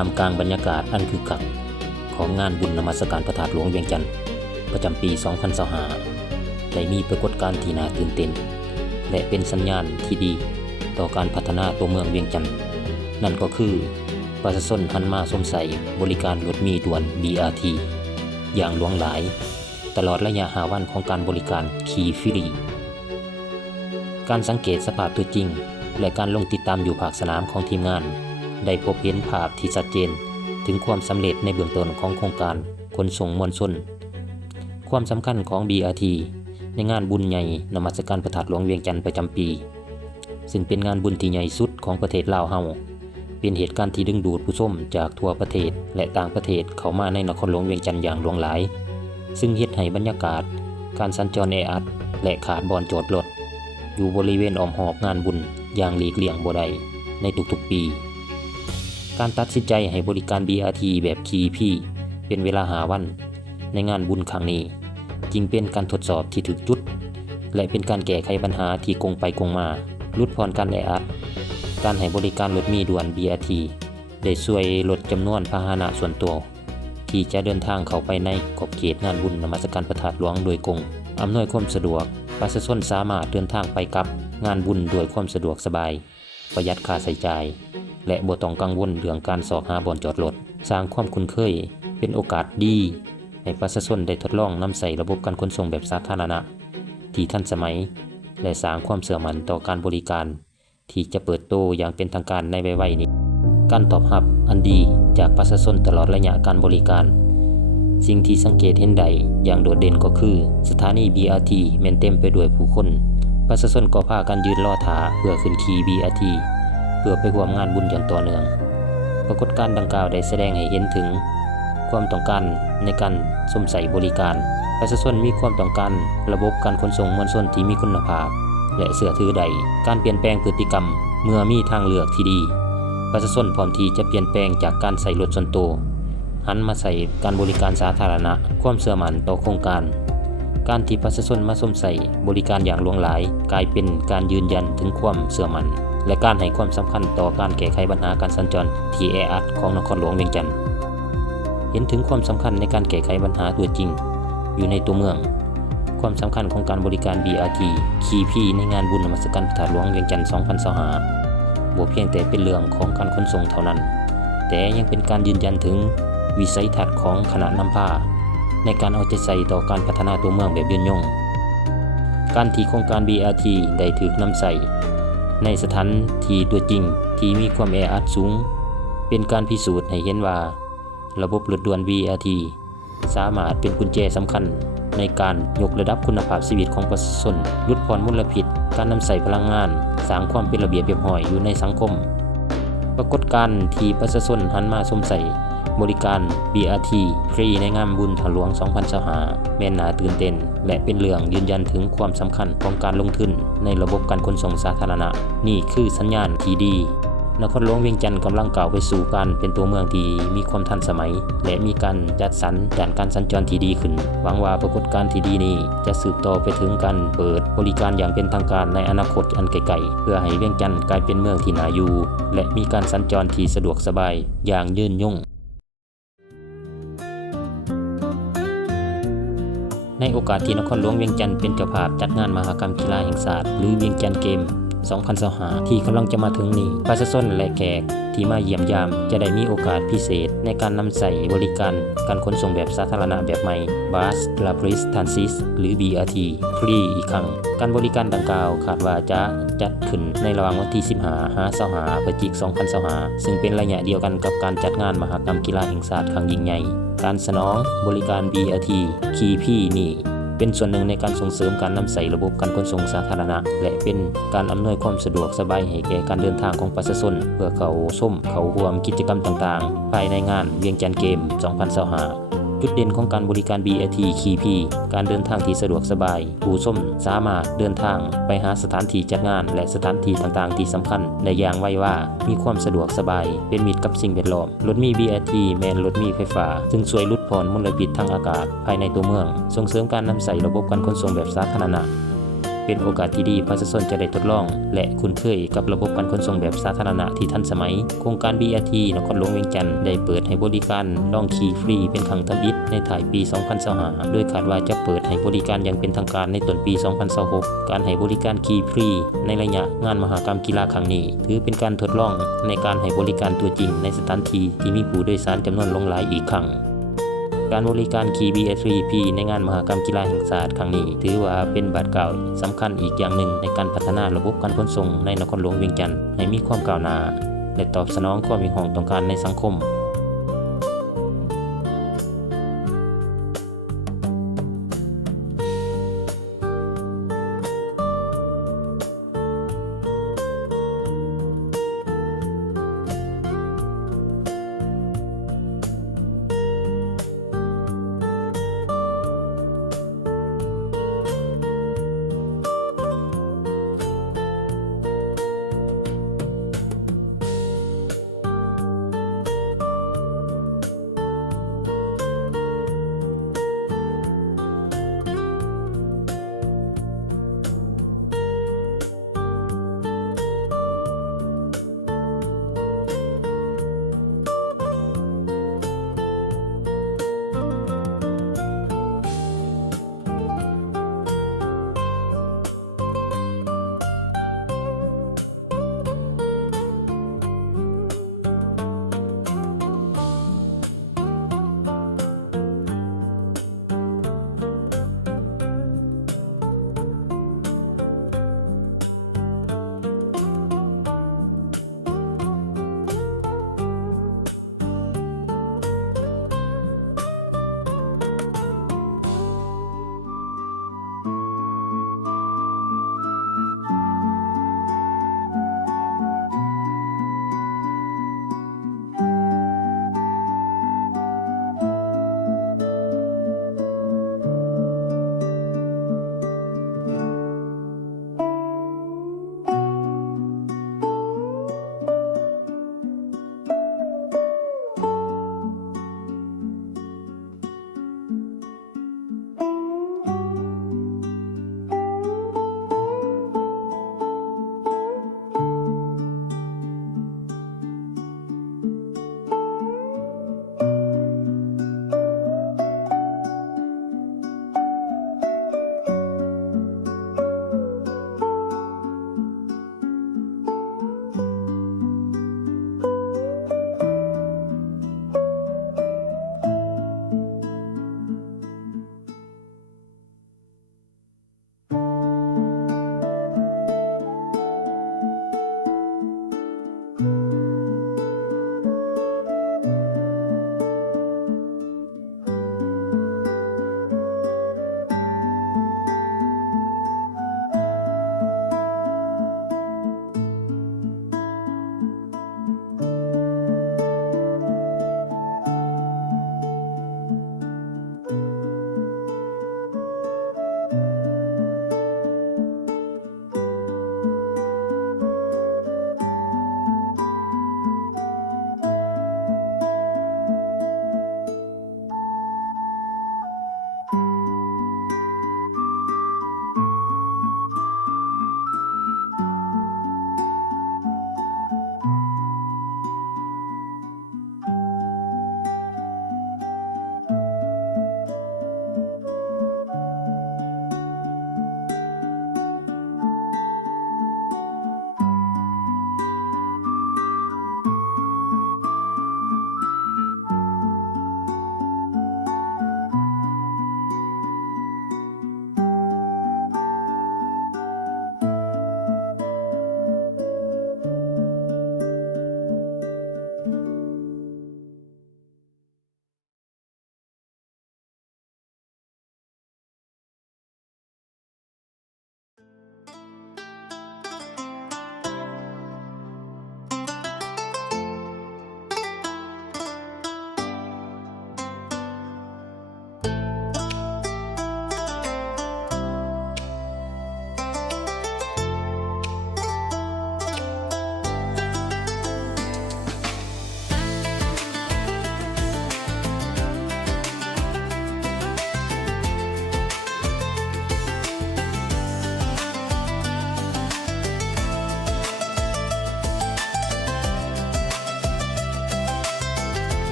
ามกลางบรรยากาศอันคึกคักของงานบุญนมัสการพระธาตุหลวงเวียงจันทร์ประจำปี 2025 ได้มีปรากฏการณ์ที่น่าตื่นเต้นและเป็นสัญญาณที่ดีต่อการพัฒนาตัวเมืองเวียงจันทร์นั่นก็คือประชาชนหันมาสวมใส่บริการรถมีด่วน BRT อย่างหลวงหลายตลอดระยะ5 วันของการบริการขี่ฟรีการสังเกตสภาพตัวจริงและการลงติดตามอยู่ภาคสนามของทีมงานได้พบเห็นภาพที่ชัดเจนถึงความสำเร็จในเบื้องต้นของโครงการขนส่งมวลชนความสำคัญของ BRT ในงานบุญใหญ่นมัสการพระธาตุหลวงเวียงจันทร์ประจำปีซึ่งเป็นงานบุญที่ใหญ่สุดของประเทศลาวเฮาเป็นเหตุการณ์ที่ดึงดูดผู้ชมจากทั่วประเทศและต่างประเทศเข้ามาในนครหลวงเวียงจันทร์อย่างหลวงหลายซึ่งเฮ็ดให้บรรยากาศการสัญจรแออัดและขาดบ่อนจอดรถอยู่บริเวณอ้อมหอบงานบุญอย่างหลีกเลี่ยงบ่ได้ในทุกๆปีการตัดสินใจให้บริการ BRT แบบขี่ฟรีเป็นเวลา5 วันในงานบุญครั้งนี้จึงเป็นการทดสอบที่ถึกจุดและเป็นการแก้ไขปัญหาที่คงไปคงมาลดพรการแออัดการให้บริการรถมีด่วน BRT ได้ช่วยลดจำนวนพาหนะส่วนตัวที่จะเดินทางเข้าไปในขอบเขตงานบุญนมัสการพระธาตุหลวงโดยตรงอำนวยความสะดวกประชาชนสามารถเดินทางไปกับงานบุญด้วยความสะดวกสบายประหยัดค่าใช้จ่ายและบ่ต้องกังวลเรื่องการสอบหาบ่อนจอดรถสร้างความคุ้นเคยเป็นโอกาสดีให้ประชาชนได้ทดลองนำใช้ระบบการขนส่งแบบสาธารณะที่ทันสมัยและสร้างความเชื่อมั่นต่อการบริการที่จะเปิดโตอย่างเป็นทางการในไวๆนี้การตอบรับอันดีจากประชาชนตลอดระยะการบริการสิ่งที่สังเกตเห็นได้อย่างโดดเด่นก็คือสถานี BRT แม่นเต็มไปด้วยผู้คนประชาชนก็พากันยืนรอท่าเพื่อขึ้นขี่ BRT เพื่อไปร่วมงานบุญอย่างต่อเนื่องปรากฏการณ์ดังกล่าวได้แสดงให้เห็นถึงความต้องการในการสวมใส่บริการประชาชนมีความต้องการระบบการขนส่งมวลชนที่มีคุณภาพและเชื่อถือได้การเปลี่ยนแปลงพฤติกรรมเมื่อมีทางเลือกที่ดีประชาชนพร้อมที่จะเปลี่ยนแปลงจากการใส่รถส่วนตัวหันมาใส่การบริการสาธารณะความเชื่อมั่นต่อโครงการที่ประชาชนมาสวมใส่บริการอย่างหลวงหลายกลายเป็นการยืนยันถึงความเชื่อมั่นและการให้ความสำคัญต่อการแก้ไขปัญหาการสัญจรที่แออัดของนครหลวงเวียงจันทร์เห็นถึงความสำคัญในการแก้ไขปัญหาตัวจริงอยู่ในตัวเมืองความสำคัญของการบริการ BRT ขี่ฟรีในงานบุญนมัสการพระธาตุหลวงเวียงจันทร์ 2025 บ่เพียงแต่เป็นเรื่องของการขนส่งเท่านั้นแต่ยังเป็นการยืนยันถึงวิสัยทัศน์ของคณะนำพาในการเอาใจใส่ต่อการพัฒนาตัวเมืองแบบยืนยงการที่โครงการ BRT ได้ถูกนำใส่ในสถานที่ตัวจริงที่มีความแออัดสูงเป็นการพิสูจน์ให้เห็นว่าระบบรถด่วน BRT สามารถเป็นกุญแจสำคัญในการยกระดับคุณภาพชีวิตของประชาชนลดพรมลพิษการนำใส่พลังงานสร้างความเป็นระเบียบเรียบร้อยอยู่ในสังคมปรากฏการณ์ที่ประชาชนหันมาสวมใส่บริการ BRT ฟรีในงานบุญถาหลวง 2025 แม่นน่าตื่นเต้นและเป็นเรื่องยืนยันถึงความสำคัญของการลงทุนในระบบการขนส่งสาธารณะนี่คือสัญญาณที่ดีนครหลวงเวียงจันทร์กำลังก้าวไปสู่การเป็นตัวเมืองที่มีความทันสมัยและมีการจัดสรรด้านการสัญจรที่ดีขึ้นหวังว่าปรากฏการณ์ที่ดีนี้จะสืบต่อไปถึงการเปิดบริการอย่างเป็นทางการในอนาคตอันไกลๆเพื่อให้เวียงจันทร์กลายเป็นเมืองที่น่าอยู่และมีการสัญจรที่สะดวกสบายอย่างยืนยงในโอกาสที่นครหลวงเวียงจันทร์เป็นเจ้าภาพจัดงานมหกรรมกีฬาแห่งชาติหรือเวียงจันทร์เกม 2025 ที่กำลังจะมาถึงนี้ประชาชนและแขกที่มาเยี่ยมยามจะได้มีโอกาสพิเศษในการนำใส่บริการการขนส่งแบบสาธารณะแบบใหม่ Bus Rapid Transit หรือ BRT ฟรีอีกครั้งการบริการดังกล่าวคาดว่าจะจัดขึ้นในระหว่างวันที่ 15-25 พฤศจิกายน 2025 ซึ่งเป็นระยะเดียวกันกับการจัดงานมหกรรมกีฬาแห่งชาติครั้งยิ่งใหญ่การสนองบริการ BRT ขี่ฟรีนี่เป็นส่วนหนึ่งในการส่งเสริมการนำใส่ระบบการขนส่งสาธารณะและเป็นการอำนวยความสะดวกสบายให้แก่การเดินทางของประชาชนเพื่อเข้าชมเข้าร่วมกิจกรรมต่างๆภายในงานเวียงจันทร์เกม 2025 จุดเด่นของการบริการ BRT ขี่ฟรีการเดินทางที่สะดวกสบายผู้ชมสามารถเดินทางไปหาสถานที่จัดงานและสถานที่ต่างๆที่สำคัญได้อย่างไวว่ามีความสะดวกสบายเป็นมิตรกับสิ่งแวดล้อมรถมี BRT แม่นรถมีไฟฟ้าซึ่งช่วยลดพรมลพิษทางอากาศภายในตัวเมืองส่งเสริมการนำใส่ระบบการขนส่งแบบสาธารณะ เ เป็นโอกาสที่ดีประชาชนจะได้ทดลองและคุ้นเคยกับระบบการขนส่งแบบสาธารณะที่ทันสมัยโครงการ BRT นครหลวงเวียงจันทน์ได้เปิดให้บริการล่องขี่ฟรีเป็นครั้งทำอิฐในท้ายปี 2025 โดยคาดว่าจะเปิดให้บริการอย่างเป็นทางการในต้นปี 2026 การให้บริการขี่ฟรีในระยะงานมหกรรมกีฬาครั้งนี้ถือเป็นการทดลองในการให้บริการตัวจริงในสถานที่ที่มีผู้โดยสารจำนวนหลงหลายอีกครั้งการบริการขี่ BRT ในงานมหกรรมกีฬาแห่งชาติครั้งนี้ถือว่าเป็นบาทเก่าสำคัญอีกอย่างหนึ่งในการพัฒนาระบบการขนส่งในนครหลวงเวียงจันทน์ให้มีความก้าวหน้าและตอบสนองความมีความต้องการในสังคม